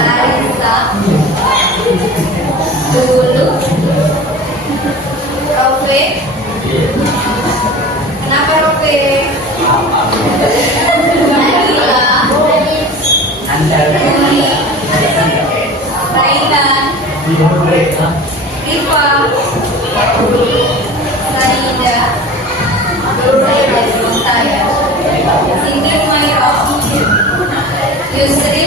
Larissa, dulu, Rofe. Kenapa Rofe? Nabila, Nuri, Raihan, Rifa, Sarida, saya, Cindy Mairo, Yusri.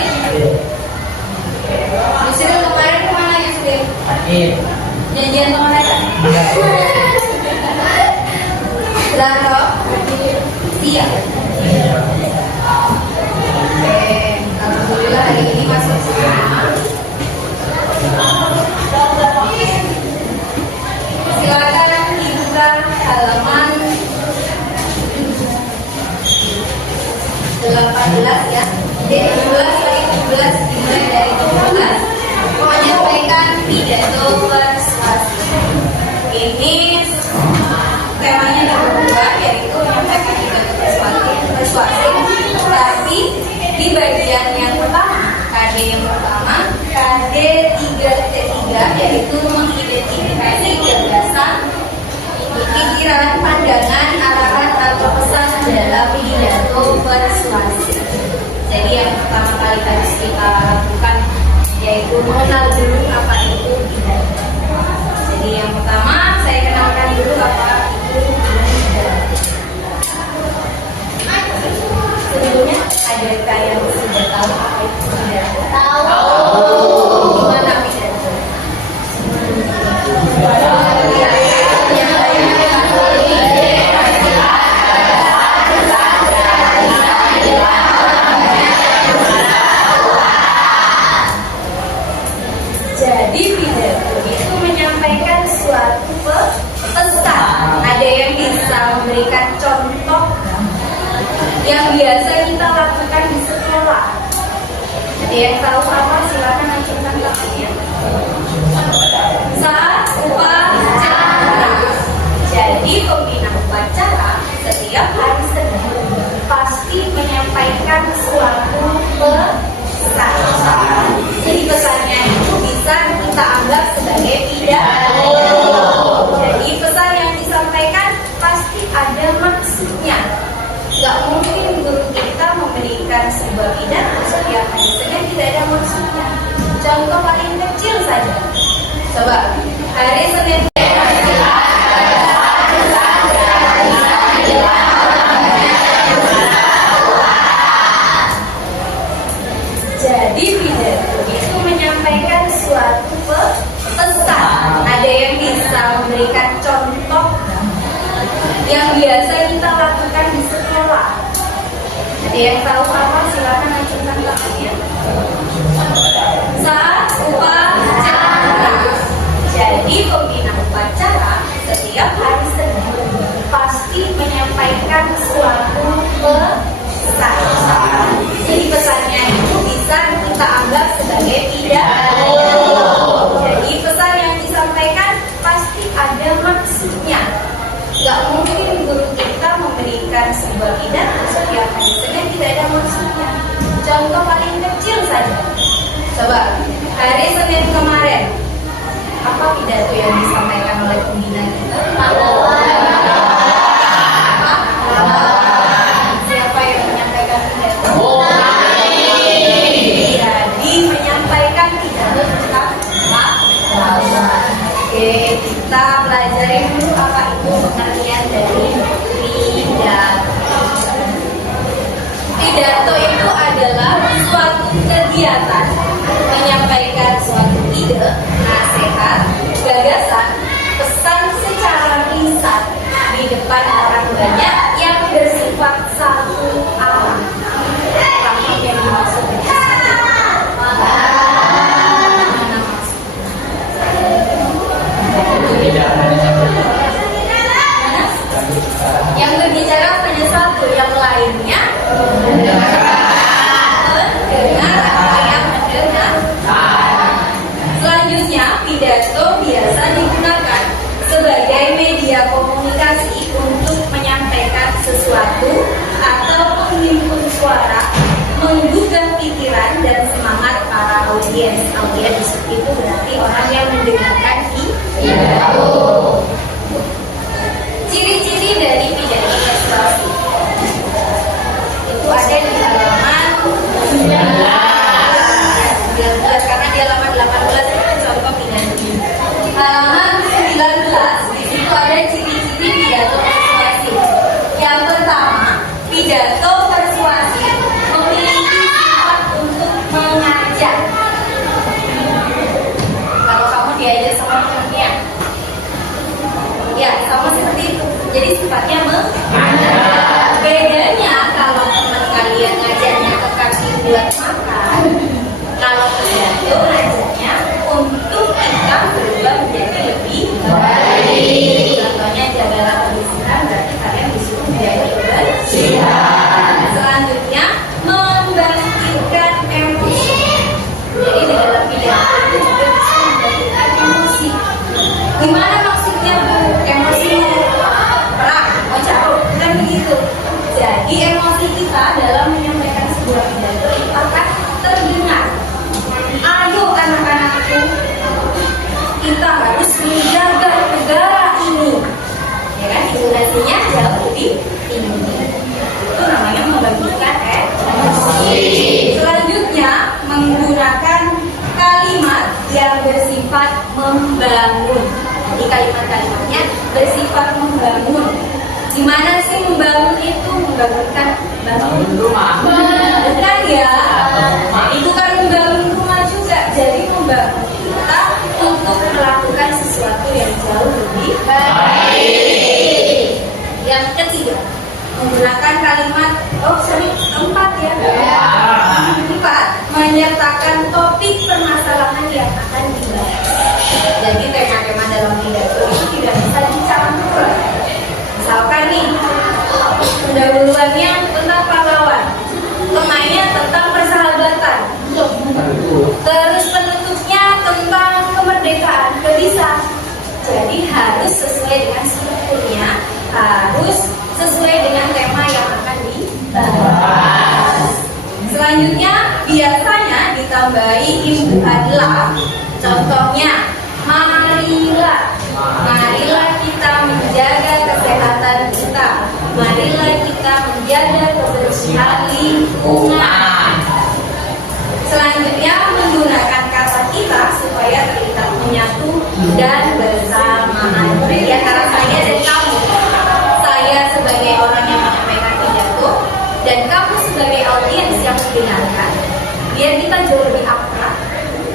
Yusri kemarin kemana Yusri? Janjian sama mereka? Zaro, Tia. Alhamdulillah hari ini masuk semua. Silakan dibuka halaman 18 ya. Jadi 12 lagi 17 dimulai dari 17 menyampaikan pidato persuasi. Ini temanya ada berdua, yaitu menyampaikan pidato persuasi. Tapi di bagian yang pertama, KD yang pertama, KD 3T3, yaitu mengidentifikasi gagasan, pikiran, pandangan, arahan atau pesan dalam pidato persuasi. Jadi yang pertama kali harus kita lakukan yaitu mengenal dulu apa itu pidato. Jadi yang pertama saya kenalkan dulu apa itu pidato. Sebelumnya adakah yang sudah tahu apa itu pidato? Tahu. Gimana pidato? Jadi pidato itu menyampaikan suatu pesan. Ada yang bisa memberikan contoh yang biasa kita lakukan di sekolah. Ada yang tahu apa? Silakan acungkan tangannya. Saat upacara. Jadi pembina upacara setiap hari Senin pasti menyampaikan suatu pesan. Jadi pesannya itu bisa kita anggap sebagai pidato. Jadi pesan yang disampaikan pasti ada maksudnya. Gak mungkin guru kita memberikan sebuah pidato setiap hari Senin tidak ada maksudnya. Contoh paling kecil saja. Coba hari Senin. Jadi pidato itu menyampaikan suatu pesan. Ada yang bisa memberikan contoh yang biasa kita lakukan di sekolah. Ada yang tahu apa? Silakan acungkan tangannya. Saat upacara. Jadi pembina upacara setiap hari Senin pasti menyampaikan suatu pesan. Jadi pesannya itu bisa kita anggap sebagai pidato. Jadi pesan yang disampaikan pasti ada maksudnya. Gak mungkin guru kita memberikan sebuah pidato setiap hari Senin tidak ada maksudnya. Contoh paling kecil saja. Coba hari Senin kemarin apa pidato yang disampaikan oleh pembina kita? Siapa yang menyampaikan pidato? Jadi menyampaikan pidato tentang pahlawan. Oke, kita pelajari dulu apa itu pengertian dari pidato. Pidato itu adalah suatu kegiatan menyampaikan suatu ide, nasihat, gagasan, pesan secara lisan di depan orang banyak yang bersifat satu arah. Apa yang dimaksud dengan satu arah? Yang berbicara hanya satu, yang lainnya mendengar apa yang mendengar. audiens. Audiens itu berarti orang yang mendengarkan pidato. Ciri-ciri dari pidato persuasi itu ada di halaman 19 karena di halaman 18 itu contoh pidato. Halaman 19 di situ ada ciri-ciri pidato persuasi. Yang pertama, pidato persuasi memiliki sifat untuk mengajak. Kalau kamu diajak sama temennya, ya sama seperti itu. Jadi sifatnya mengajak. Bedanya kalau teman kalian ngajaknya ke kasih buat makan, kalau pidato ngajaknya untuk kita berubah menjadi lebih baik. Contohnya jagalah kebersihan, berarti kalian disuruh menjadi kebersihan. Selanjutnya membangkitkan emosi. Jadi di dalam pidato itu juga bisa membangkitkan emosi. Gimana maksudnya Bu? Emosi perang, mau cabut, kan begitu. Jadi emosi kita dalam menyampaikan sebuah pidato itu akan terdengar. Ayo anak-anakku, kita harus menjaga negara ini. Ya kan, intonasinya jauh lebih tinggi. Itu namanya membangkitkan emosi. Selanjutnya menggunakan kalimat yang bersifat membangun. Jadi kalimat-kalimatnya bersifat membangun. Gimana sih membangun itu? Membangunkan bangun rumah. Bukan ya? Itu kan membangun rumah juga. Jadi membangun kita untuk melakukan sesuatu yang jauh lebih baik. Yang ketiga, menggunakan kalimat keempat ya. Empat, menyertakan topik permasalahan yang akan dibahas. Jadi tema-tema dalam pidato itu tidak bisa dicampur. Misalkan nih, pendahuluannya tentang pahlawan, tengahnya tentang persahabatan, terus penutupnya tentang kemerdekaan. Gak bisa. Jadi harus sesuai dengan strukturnya, harus sesuai dengan tema yang akan dibahas. Selanjutnya biasanya ditambahi imbuhan la. Contohnya, marilah kita menjaga kesehatan kita. Marilah kita menjaga kebersihan lingkungan. Selanjutnya menggunakan kata kita supaya terlihat menyatu dan bersamaan. Di antara saya dan kamu, saya sebagai orang yang menyampaikan pidato dan kamu sebagai audiens yang mendengarkan, biar kita jauh lebih akrab,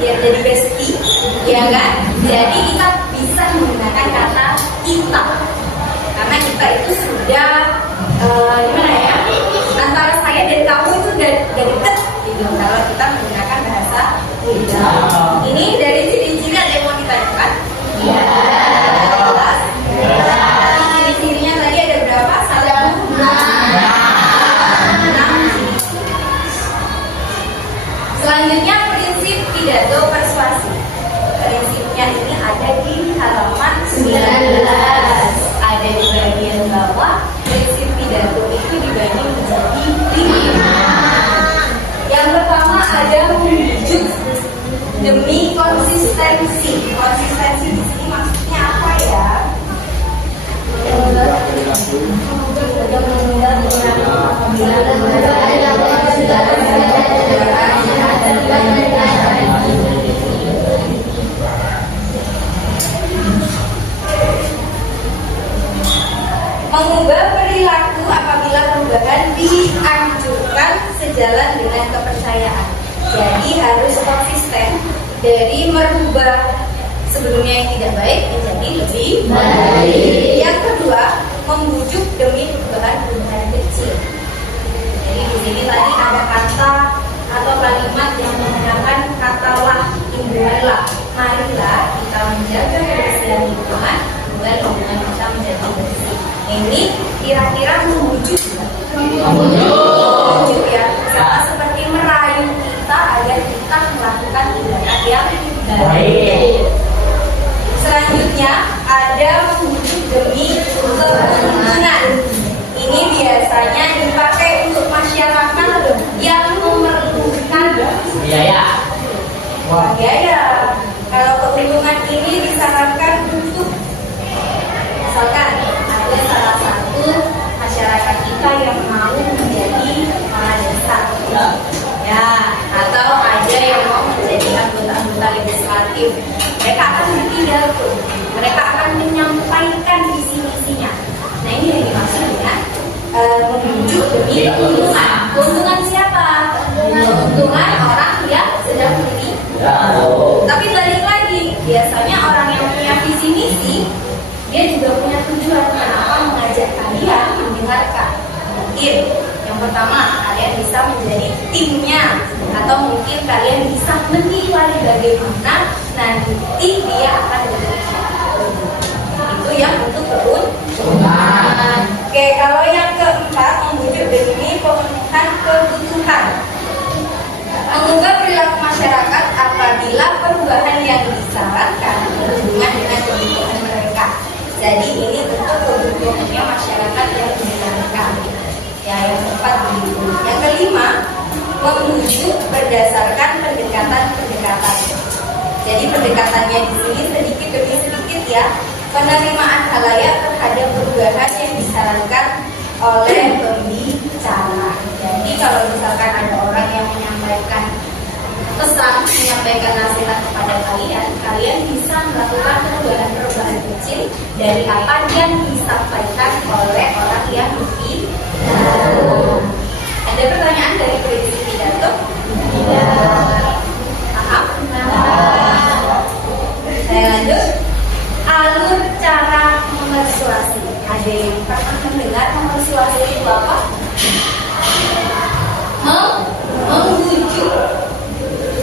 biar jadi bestie, ya kan? Jadi kita bisa menggunakan kata kita, karena kita itu sudah gimana ya? Antara saya dan kamu itu udah dekat gitu. Kalau kita menggunakan bahasa kita. Ini dari ciri-ciri ada yang mau ditanyakan? Iya. Jelas. Ciri-cirinya tadi ada berapa? 6. Selanjutnya prinsip pidato persuasi. Prinsipnya ini ada di halaman 19. Ada di bagian bawah. Prinsip pidato itu dibagi menjadi 5. Yang pertama ada membujuk demi konsistensi. Konsistensi di sini maksudnya apa ya? Mengubah perilaku apabila perubahan dianjurkan sejalan dengan kepercayaan. Jadi harus konsisten dari merubah sebelumnya yang tidak baik menjadi lebih baik. Yang kedua, membujuk demi perubahan kecil. Jadi di sini tadi ada kata atau kalimat yang menggunakan kata lah, imbuhan lah. Marilah kita menjaga kebersihan lingkungan agar lingkungan kita menjadi bersih. Ini kira-kira membujuk ya, sama seperti merayu kita agar kita melakukan tindakan yang baik. Selanjutnya ada membujuk demi keuntungan. Ini biasanya dipakai untuk masyarakat yang memerlukan biaya. Tapi balik lagi, biasanya orang yang punya visi misi, dia juga punya tujuan kenapa mengajak kalian mendengarkan. Mungkin yang pertama, kalian bisa menjadi timnya, atau mungkin kalian bisa menilai bagaimana nanti dia akan bekerja. Itu yang untuk keuntungan. Oke, kalau yang keempat, membujuk demi pemenuhan kebutuhan. Mengubah perilaku masyarakat apabila perubahan yang disarankan berhubungan dengan kebutuhan mereka. Jadi ini bentuk kebutuhannya masyarakat yang disarankan. Ya, yang keempat begitu. Yang kelima, membujuk berdasarkan pendekatan-pendekatan. Jadi pendekatannya di sini sedikit demi sedikit ya. Penerimaan khalayak terhadap perubahan yang disarankan oleh pembicara. Jadi kalau misalkan ada orang yang menyampaikan pesan, menyampaikan nasihat kepada kalian, kalian bisa melakukan perubahan-perubahan kecil dari apa yang disampaikan oleh orang yang berbicara. Ada pertanyaan dari prediksi pidato? Tidak. Paham? Saya lanjut. Alur cara memersuasi. Ada yang pernah mendengar memersuasi itu apa? Membujuk.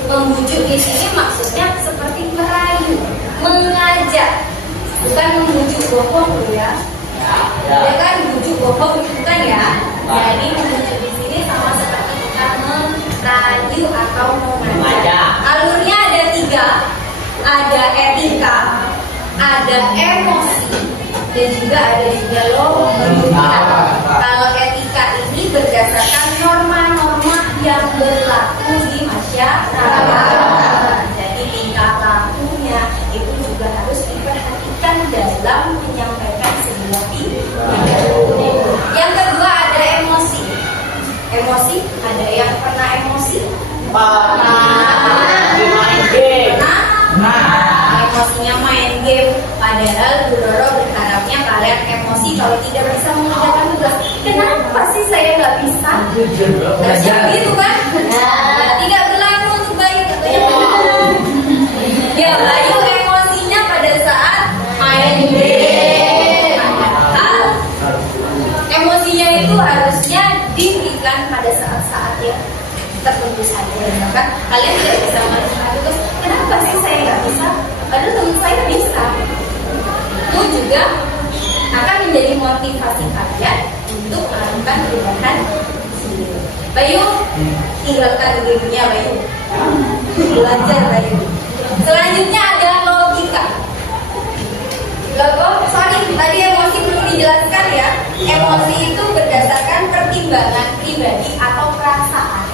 Membujuk di sini maksudnya seperti merayu, mengajak, bukan membujuk bohong ya. Ya kan, bujuk bohong bukan ya. Jadi membujuk di sini sama seperti kita merayu atau mengajak. Alurnya ada 3, ada etika, ada emosi, dan juga ada logika. Kalau etika ini berdasarkan norma-norma yang berlaku di masyarakat. Jadi tingkah lakunya itu juga harus diperhatikan dalam menyampaikan sebuah pidato. Yang kedua ada emosi. Emosi, ada yang pernah emosi? Emosinya main game. Padahal Bu Roro berharapnya kalian emosi kalau tidak bisa mengerjakan tugas. Kenapa sih saya nggak bisa? Harusnya begitu kan? Ya, tidak berlaku untuk Bayu. Ya, Bayu emosinya pada saat main game. Emosinya itu harusnya diberikan pada saat-saat yang tertentu saja. Kan kalian tidak bisa mengerjakan tugas. Kenapa sih saya nggak bisa? Padahal teman saya bisa. Itu juga akan menjadi motivasi kalian untuk melakukan perubahan. Bayu, tinggalkan gamenya Bayu. Belajar Bayu. Selanjutnya ada logika. Tadi emosi perlu dijelaskan ya. Emosi itu berdasarkan pertimbangan pribadi atau perasaan.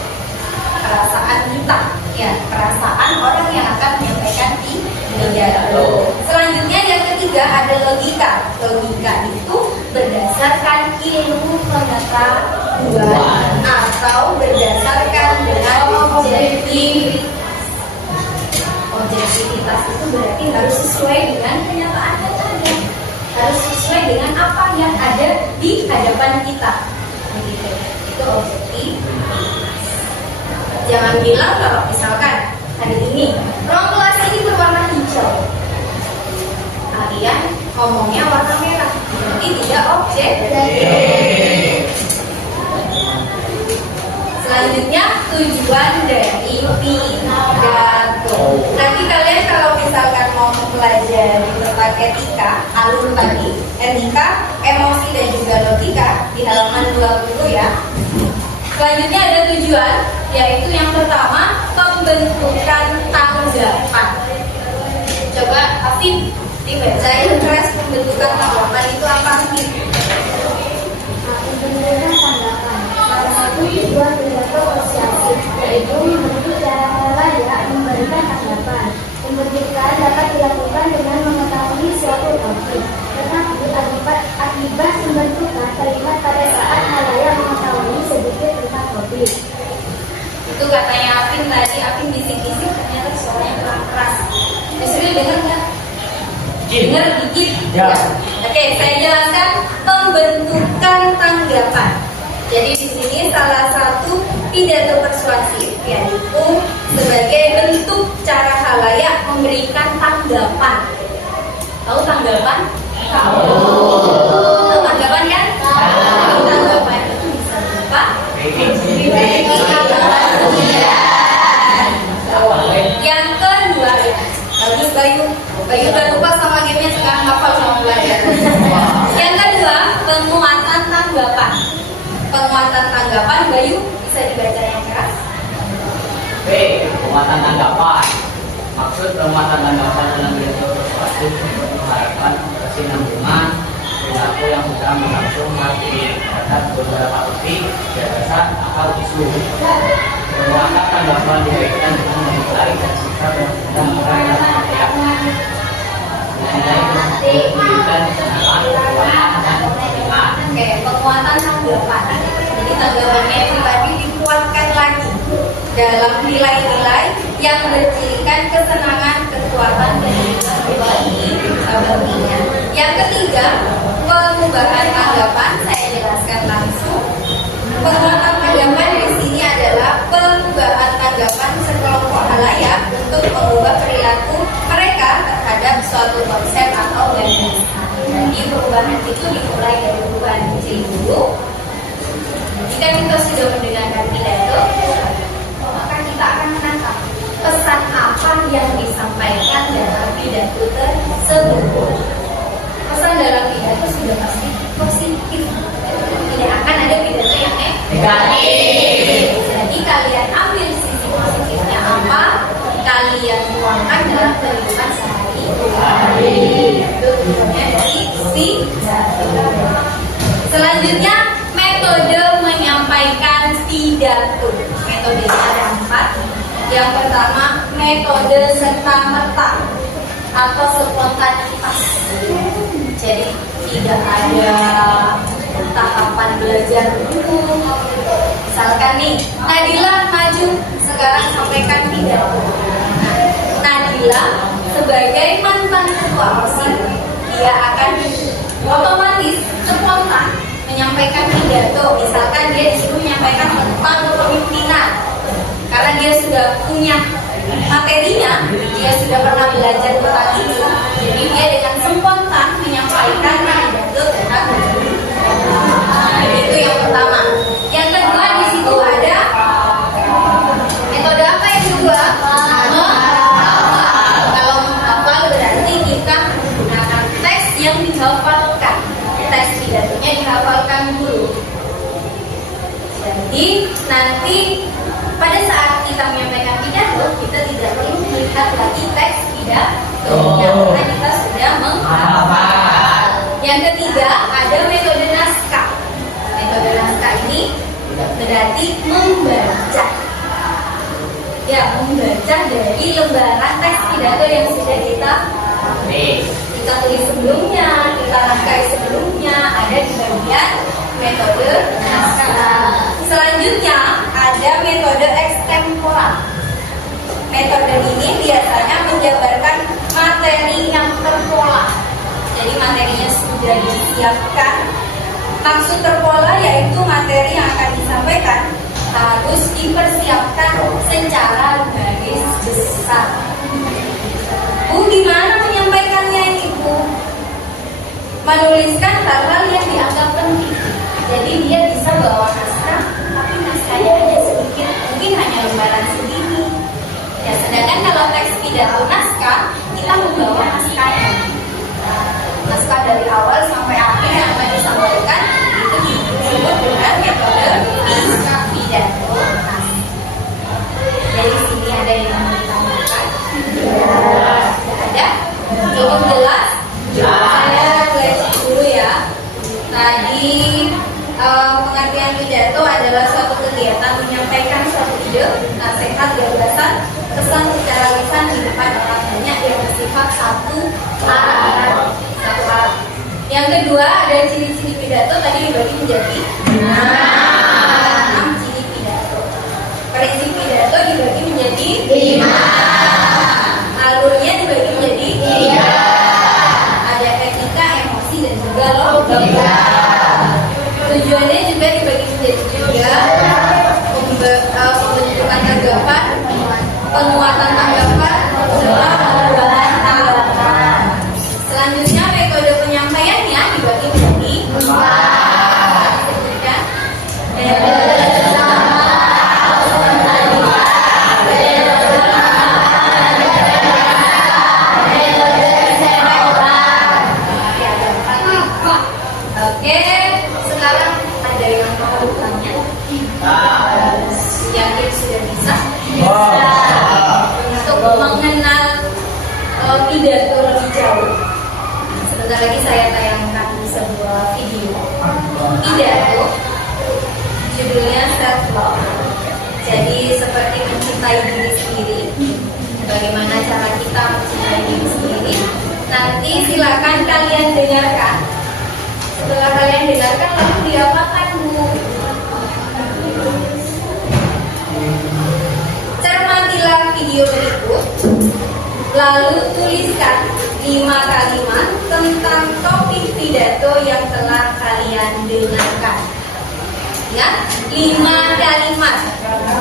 Perasaan kita, ya, perasaan orang yang akan menyampaikan pidato. Selanjutnya yang ketiga ada logika. Logika itu berdasarkan ilmu pengetahuan atau berdasarkan dengan objektivitas. Objektivitas itu berarti harus sesuai dengan kenyataan yang ada, harus sesuai dengan apa yang ada di hadapan kita. Itu objektivitas. Jangan bilang kalau misalkan hari ini ruang kelas ini berwarna hijau, kalian ngomongnya warna merah, jadi tidak objektif. Selanjutnya tujuan dari pidato. Nanti kalian kalau misalkan mau mempelajari tentang etika, alur tadi, etika, emosi dan juga logika di halaman 20 ya. Selanjutnya ada tujuan, yaitu yang pertama pembentukan tanggapan. Coba Afin dibacain keras pembentukan tanggapan itu apa Afin? Pembentukan tanggapan salah satu tujuan pidato persuasif yaitu membentuk cara layak memberikan tanggapan. Pembentukan dapat dilakukan dengan mengetahui suatu topik, tetapi akibat pembentukan terlihat pada saat halayak mengetahui sedikit tentang topik. Itu katanya Afin tadi, Afin bisik-bisik ternyata suaranya kurang keras. Maksudnya dengar nggak? Dengar dikit? Ya. Oke, saya jelaskan pembentukan tanggapan. Jadi di sini salah satu pidato persuasif yaitu sebagai bentuk secara khalayak memberikan tanggapan. Tahu tanggapan? Tahu tanggapan kan? Tahu. Tanggapan itu bisa berupa kritik atau pujian. Yang kedua, bagus Bayu. Bayu udah lupa sama gamenya, sekarang hafal sama belajar. Yang kedua, penguatan tanggapan. Penguatan tanggapan, Bayu bisa dibaca yang keras. B. Penguatan tanggapan. Maksud penguatan tanggapan dalam video persuasif untuk mengharapkan kesinambungan perilaku yang sudah mengandung materi terhadap beberapa topik, gagasan, atau isu. Penguatan tanggapan dikaitkan dengan menilai dan sikap yang sudah mengharapkan materi. Menilai pendidikan, kesenangan, kekuatan, dan kepentingan. Oke, penguatan tanggapan. Jadi tanggapannya pribadi dikuatkan lagi dalam nilai-nilai yang bercirikan kesenangan, kekuatan, dan pribadi sahabatnya. Yang ketiga, pengubahan tanggapan. Saya jelaskan langsung. Penguatan tanggapan di sini adalah pengubahan tanggapan sekelompok halayak untuk mengubah perilaku mereka terhadap suatu konsep atau gagasan. Jadi perubahan itu dimulai dari perubahan kecil dulu. Jika kita sudah mendengarkan pidato, maka kita akan menangkap pesan apa yang disampaikan dalam pidato tersebut. Pesan dalam pidato sudah pasti positif. Tidak akan ada pidato yang negatif. Jadi kalian ambil sisi positifnya apa, kalian tuangkan dalam kehidupan sehari-hari. Itu tujuannya dari pidato. Selanjutnya, metode menyampaikan pidato. Metodenya ada 4. Yang pertama, metode serta-merta atau spontanitas. Jadi tidak ada tahapan belajar dulu. Misalkan nih, Nadila maju sekarang sampaikan pidato. Nadila sebagai mantan ketua OSIS, dia akan otomatis spontan menyampaikan pidato. Misalkan dia disuruh menyampaikan tentang kepemimpinan, karena dia sudah punya materinya, dia sudah pernah belajar tentang itu, jadi dia dengan spontan menyampaikan pidato tentang itu yang pertama. Yang kedua, di situ ada metode apa yang kedua? Menghafal. Kalau menghafal berarti kita menggunakan teks yang dihafalkan. Teks pidatonya dihafalkan dulu. Jadi nanti pada saat kita menyampaikan pidato, kita tidak perlu melihat lagi teks pidatonya karena kita sudah menghafal. Yang ketiga, ada metode naskah. Metode naskah ini berarti membaca. Ya, membaca dari lembaran teks pidato yang sudah kita tulis sebelumnya, kita naskah sebelumnya, ada di bagian metode naskah. Selanjutnya ada metode ekstempora. Metode ini biasanya menjabarkan materi yang terpola. Jadi materinya sudah disiapkan. Maksud terpola yaitu materi yang akan disampaikan harus dipersiapkan secara garis besar. Bu, gimana menyampaikannya ini, Bu? Menuliskan hal-hal yang dianggap penting. Jadi dia bisa bawa naskah, tapi naskahnya hanya sedikit, mungkin hanya lembaran segini. Ya, sedangkan kalau teks pidato naskah, kita membawa naskahnya. Naskah dari awal sampai akhir yang akan disampaikan itu disebut dengan metode naskah pidato naskah. Dari sini ada yang mau ditanyakan? Ada? Cukup jelas? Saya flashback dulu ya. Tadi pengertian pidato adalah suatu kegiatan menyampaikan suatu ide, nasihat, gagasan, pesan secara lisan di depan orang banyak yang bersifat satu arah. Yang kedua ada ciri-ciri pidato, tadi dibagi menjadi 6 ciri pidato. Prinsip pidato dibagi menjadi 5. Alurnya dibagi menjadi 3. Ada etika, emosi, dan juga logika. Tujuannya juga dibagi menjadi 3. Pembentukan tanggapan, penguatan tanggapan, tanggapan. Selanjutnya metode penyampaiannya dibagi menjadi dua. Sebutkan. Oke, sekarang ada yang mau bertanya? Yakin sudah bisa? Untuk mengenal pidato lebih jauh, sebentar lagi saya tayangkan sebuah video pidato, judulnya self love. Jadi seperti mencintai diri sendiri, bagaimana cara kita mencintai diri sendiri. Nanti silakan kalian dengarkan. Setelah kalian dengarkan, lalu diapakan, Bu? Cermatilah video berikut, lalu tuliskan 5 kalimat tentang topik pidato yang telah kalian dengarkan. Ingat, 5 kalimat.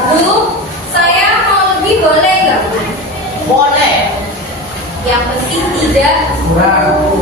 Bu, saya mau lebih boleh nggak, Bu? Boleh. Yang penting tidak Kurang.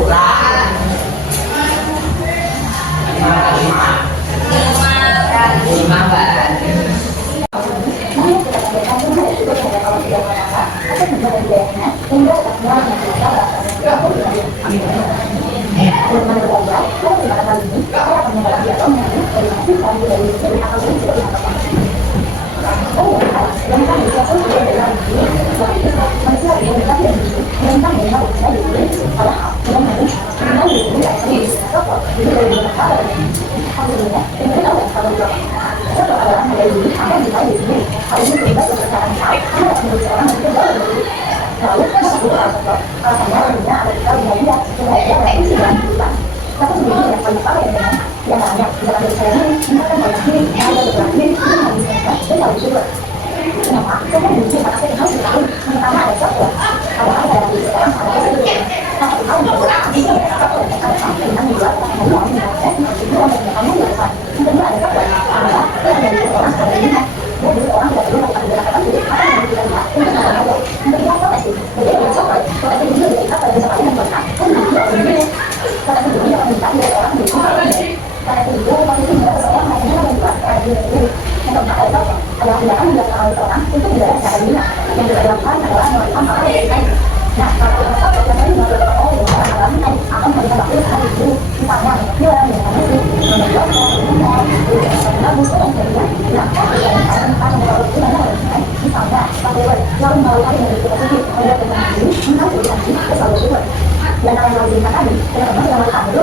lima kalimat.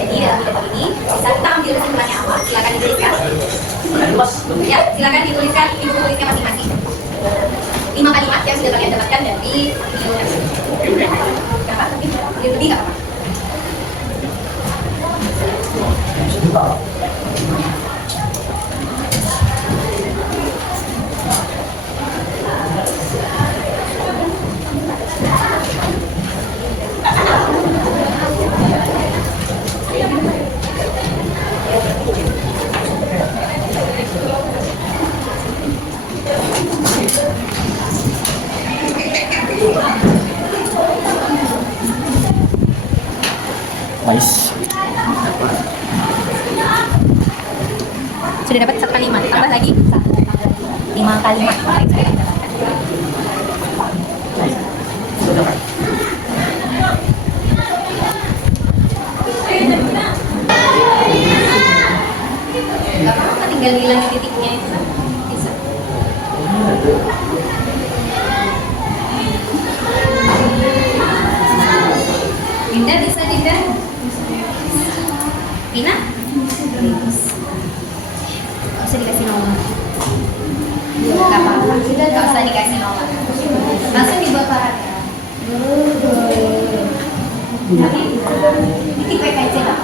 Jadi dalam video ini bisa kita ambil kesimpulannya apa? Silakan dituliskan. Ya, silakan dituliskan ibu tulisnya masing-masing. 5 kalimat yang sudah kalian dapatkan dari video tersebut. Kenapa? Lebih nggak apa-apa. Nice. Sudah dapat 1 kalimat, tambah lagi 5 kalimat. tinggal hilang titiknya itu kan bisa. Dinda bisa Dinda? Pina? Gak usah dikasih nomor. Gak apa-apa, gak usah dikasih nomor. Langsung dibawa parah ya. Tapi tipek aja lah.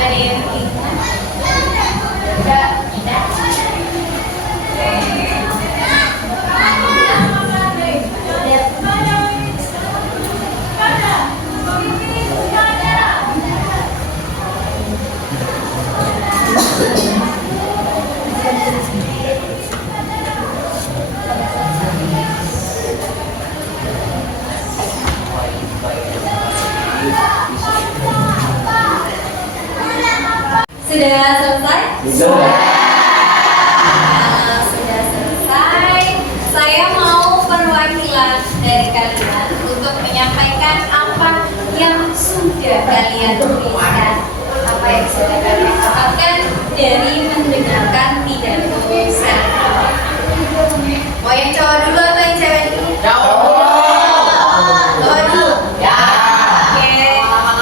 Ada yang ingat? Tidak. Sudah selesai? Sudah. Sudah selesai. Saya mau perwakilan dari kalian untuk menyampaikan apa yang sudah kalian tuliskan, apa yang sudah kalian dapatkan dari mendengarkan pidato saya. Mau yang cowok dulu atau yang cewek dulu? Cowok dulu. Ya. Oke.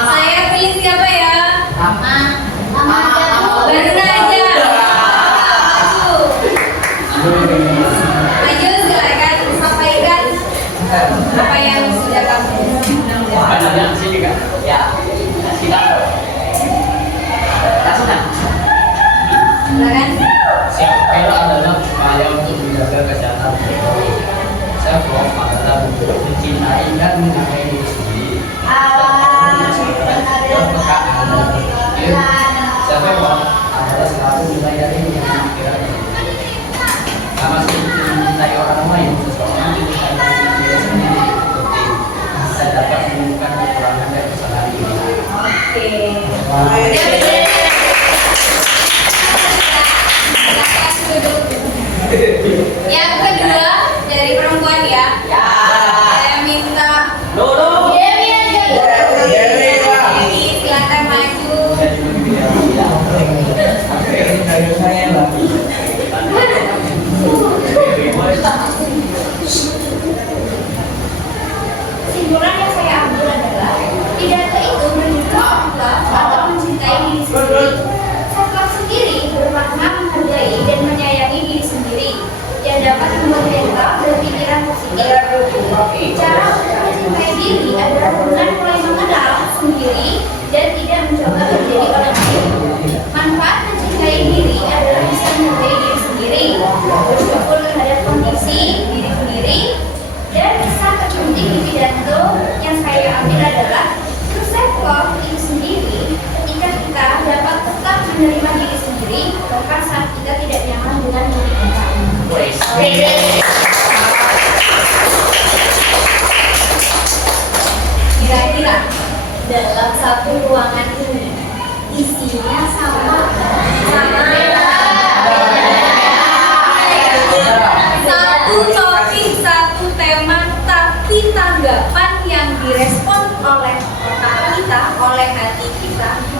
Saya pilih siapa ya? Mama. Baru aja. Maju silakan sampaikan apa yang sudah kamu Yang sini kan? Ya. Silakan. Silakan. silakan. Self-care adalah upaya untuk menjaga kesehatan tubuh. Self-love adalah mencintai dan menghargai diri sendiri. Self-love adalah selalu mulai dari pemikiran. Sama seperti mencintai orang lain, seseorang mencintai diri sendiri penting. Bisa dapat menemukan kekurangan dan kesalahan diri. Oke. Yang kedua dari perempuan ya. Saya minta Dulu. Dewi silakan maju. Kesimpulan yang saya ambil adalah pidato itu menunjukkan atau mencintai diri sendiri. Self-love sendiri bermakna menghargai dan menyayangi diri sendiri yang dapat membuat mental dan pikiran positif. Cara untuk mencintai diri adalah dengan mulai mengenal sendiri dan tidak mencoba menjadi orang lain. Manfaat mencintai diri adalah bisa menghargai diri sendiri, bersyukur terhadap kondisi diri sendiri, dan pesan terpenting di pidato yang saya ambil adalah true self-love itu sendiri ketika kita dapat tetap menerima diri sendiri bahkan saat kita tidak nyaman dengan diri kita. Kira-kira dalam satu ruangan ini isinya sama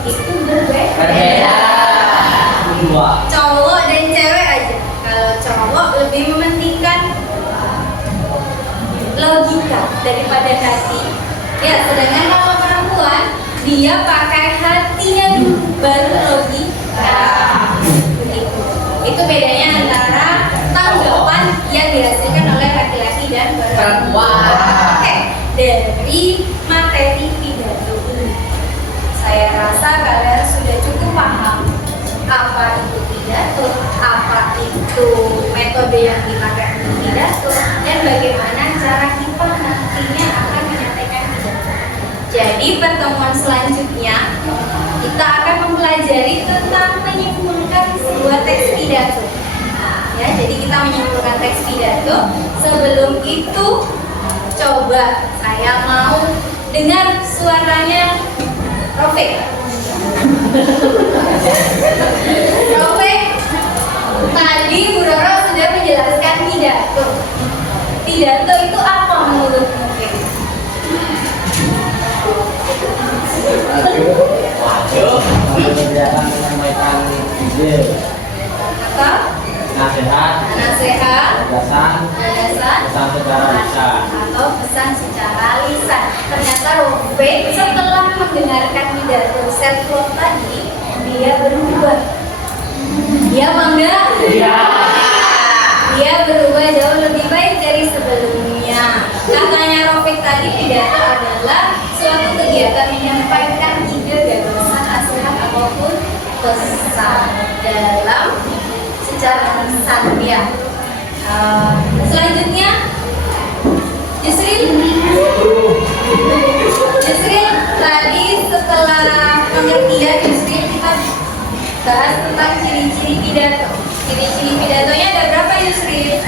itu berbeda. Berbeda. Dua. Cowok dan cewek aja. Kalau cowok lebih mementingkan logika daripada hati. Ya, sedangkan kalau perempuan dia pakai hatinya dulu baru logika. Begitu. Itu bedanya antara tanggapan yang dihasilkan oleh laki-laki dan perempuan. Oke, dari materi pidato ini, saya rasa kalian sudah cukup paham apa itu pidato, apa itu metode yang dipakai untuk pidato, dan bagaimana cara kita nantinya akan menyampaikan pidato. Jadi pertemuan selanjutnya kita akan mempelajari tentang menyimpulkan sebuah teks pidato. Ya, jadi kita menyimpulkan teks pidato. Sebelum itu, coba saya mau dengar suaranya Rofik. Rofik, tadi Bu Roro sudah menjelaskan pidato. Pidato itu apa menurutmu? Waduh. Kegiatan menyampaikan ide, Apa? nasihat, Nasihat, gagasan, gagasan, pesan secara lisan. atau pesan secara lisan. Ternyata Rofik setelah mendengarkan pidato self-love tadi, dia berubah. Dia bangga. Iya. Dia berubah jauh lebih baik dari sebelumnya. Katanya Rofik tadi, pidato adalah suatu kegiatan menyampaikan ide, gagasan, nasihat ataupun pesan dalam secara lisan ya. Selanjutnya Yusril tadi setelah pengertian Yusril kita bahas tentang ciri-ciri pidato. Ciri-ciri pidatonya ada berapa Yusril?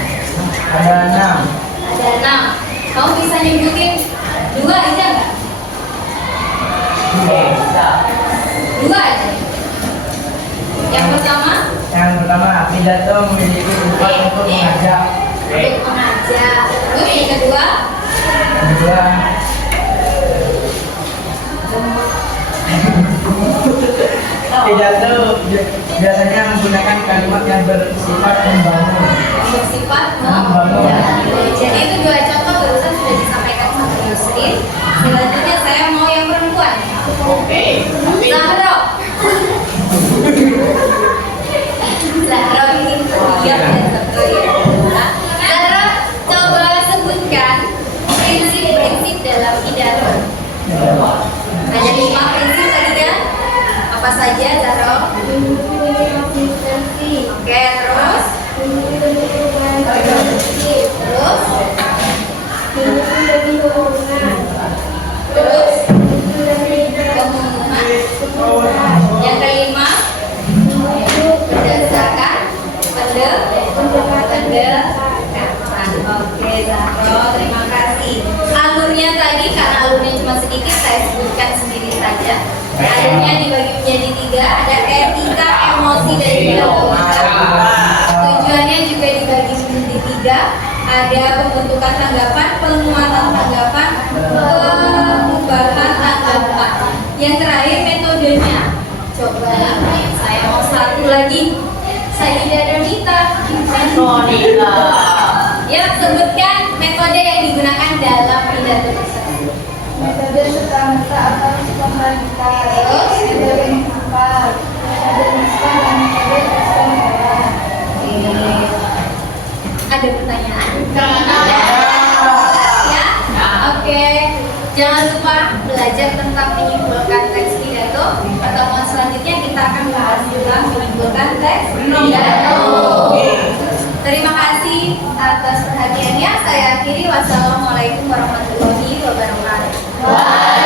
Ada 6. Ada 6. Kamu bisa nyebutin 2 aja nggak? Oke, bisa. 2 aja. Yang pertama Yang pertama, pidato memiliki tempat untuk mengajak. untuk mengajak. Terus yang kedua Yang kedua, pidato biasanya menggunakan kalimat yang bersifat membangun. bersifat Membangun. Jadi itu 2 contoh barusan sudah disampaikan sama Yusril. Selanjutnya saya mau yang perempuan. Oke. Tapi Zahro. Zahro ini diam dan Zahro ya. Zahro, coba sebutkan prinsip-prinsip dalam pidato. Ada 5 prinsip tadi kan? Apa saja Zahro? Konsistensi, Oke, terus? Terus? Terus? Pengumuman. Yang kelima, berdasarkan pendekatan. Oke, Zahro, terima kasih. Alurnya tadi, karena alurnya cuma sedikit, saya sebutkan sendiri saja. Alurnya dibagi menjadi 3, ada etika, emosi, dan juga logika. Tujuannya juga dibagi menjadi 3, ada pembentukan tanggapan, penguatan tanggapan, perubahan tanggapan. Yang terakhir metodenya. Coba saya mau satu lagi. Saya Donita. Monita. Ya, sebutkan metode yang digunakan dalam pidato tersebut. metode serta-merta atau spontanitas, Terus? metode menghafal, metode instan, dan metode terselenggara. Ada pertanyaan? Ya? Oke. Jangan lupa belajar tentang menyimpulkan teks pidato. Pertemuan selanjutnya kita akan bahas tentang menyimpulkan teks pidato. Terima kasih atas perhatiannya. Saya akhiri. Wassalamualaikum warahmatullahi wabarakatuh.